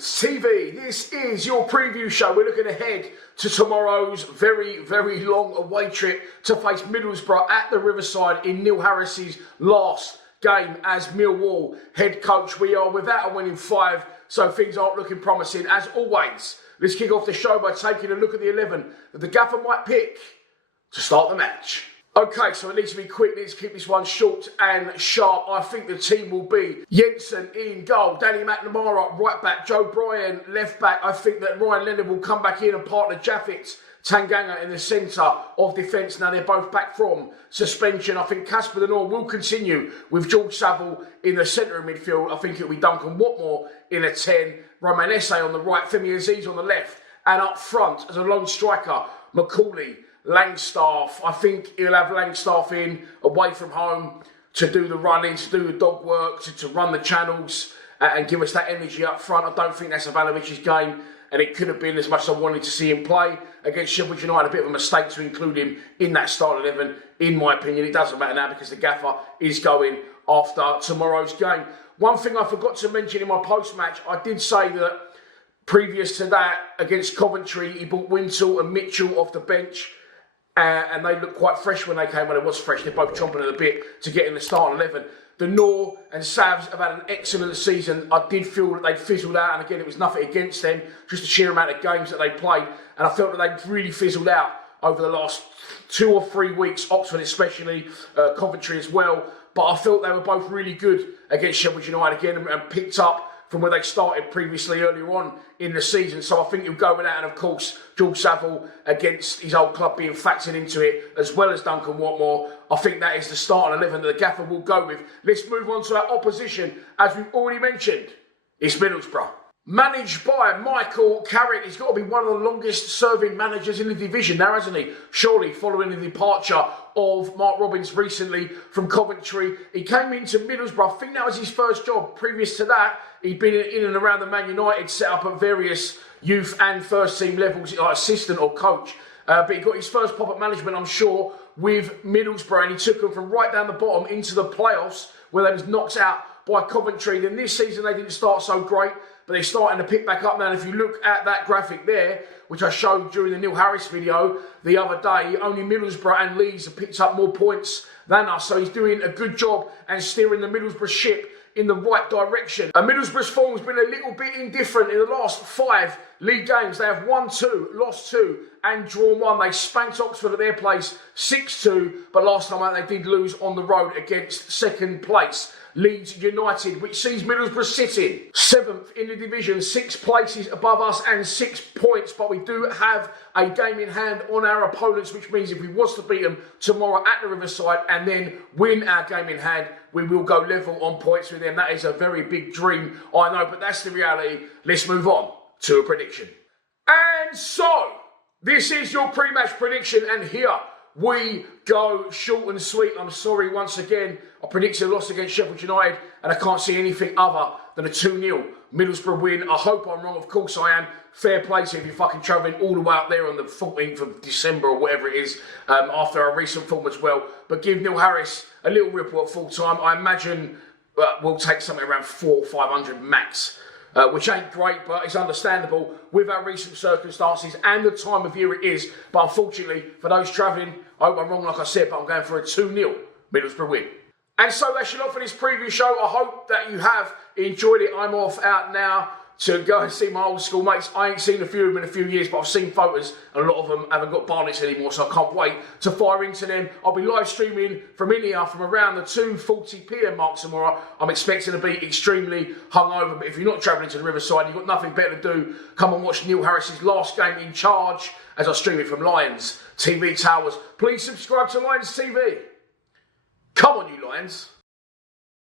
Awaydays TV, this is your preview show. We're looking ahead to tomorrow's very, very long away trip to face Middlesbrough at the Riverside in Neil Harris's last game as Millwall head coach. We are without a winning 5, so things aren't looking promising. As always, let's kick off the show by taking a look at the 11 that the gaffer might pick to start the match. Okay, so it needs to be quick. Let's keep this one short and sharp. I think the team will be Jensen in goal, Danny McNamara right back, Joe Bryan left back. I think that Ryan Leonard will come back in and partner Jaffet Tanganga in the centre of defence. Now they're both back from suspension. I think Casper Denor will continue with George Saville in the centre of midfield. I think it'll be Duncan Watmore in a 10, Romain Esse on the right, Femi Aziz on the left, and up front as a lone striker, Macaulay, Langstaff. I think he'll have Langstaff in away from home to do the running, to do the dog work, to run the channels and give us that energy up front. I don't think that's Ivanovic's game, and it could have been as much as I wanted to see him play against Sheffield United. A bit of a mistake to include him in that start 11, in my opinion. It doesn't matter now because the gaffer is going after tomorrow's game. One thing I forgot to mention in my post-match, I did say that previous to that, against Coventry, he brought Wintle and Mitchell off the bench. And they looked quite fresh when they came on. It was fresh. They're both chomping at the bit to get in the starting 11. The Noor and Savs have had an excellent season. I did feel that they'd fizzled out. And again, it was nothing against them. Just the sheer amount of games that they played. And I felt that they'd really fizzled out over the last 2 or 3 weeks. Oxford especially, Coventry as well. But I felt they were both really good against Sheffield United again and picked up from where they started previously earlier on in the season. So I think he'll go with that. And of course, George Saville against his old club being factored into it, as well as Duncan Watmore. I think that is the starting 11 that the gaffer will go with. Let's move on to our opposition. As we've already mentioned, it's Middlesbrough. Managed by Michael Carrick. He's got to be one of the longest serving managers in the division now, hasn't he? Surely, following the departure of Mark Robins recently from Coventry. He came into Middlesbrough. I think that was his first job. Previous to that, he'd been in and around the Man United set up at various youth and first team levels, like assistant or coach. But he got his first pop at management, I'm sure, with Middlesbrough, and he took them from right down the bottom into the playoffs, where they was knocked out by Coventry. Then this season they didn't start so great, but they're starting to pick back up now. And if you look at that graphic there, which I showed during the Neil Harris video the other day, only Middlesbrough and Leeds have picked up more points than us. So he's doing a good job and steering the Middlesbrough ship in the right direction. And Middlesbrough's form has been a little bit indifferent in the last 5 league games. They have won 2, lost 2, and drawn 1. They spanked Oxford at their place 6-2, but last time out they did lose on the road against second place Leeds United, which sees Middlesbrough sitting 7th in the division, 6 places above us and 6 points. But we do have a game in hand on our opponents, which means if we was to beat them tomorrow at the Riverside and then win our game in hand, we will go level on points with them. That is a very big dream, I know, but that's the reality. Let's move on to a prediction. And so, this is your pre-match prediction, and here we go, short and sweet. I'm sorry once again. I predicted a loss against Sheffield United, and I can't see anything other than a 2-0 Middlesbrough win. I hope I'm wrong. Of course I am. Fair play to you if you're fucking travelling all the way up there on the 14th of December or whatever it is, after our recent form as well. But give Neil Harris a little ripple at full time. I imagine we'll take something around 400 or 500 max. Which ain't great, but it's understandable with our recent circumstances and the time of year it is. But unfortunately, for those travelling, I hope I'm wrong, like I said, but I'm going for a 2-0 Middlesbrough win. And so that's your lot for this preview show. I hope that you have enjoyed it. I'm off out now to go and see my old school mates. I ain't seen a few of them in a few years, but I've seen photos, and a lot of them haven't got Barnets anymore, so I can't wait to fire into them. I'll be live streaming from India from around the 2:40 PM mark tomorrow. I'm expecting to be extremely hungover, but if you're not travelling to the Riverside, you've got nothing better to do, come and watch Neil Harris's last game in charge as I stream it from Lions TV Towers. Please subscribe to Lions TV. Come on, you Lions.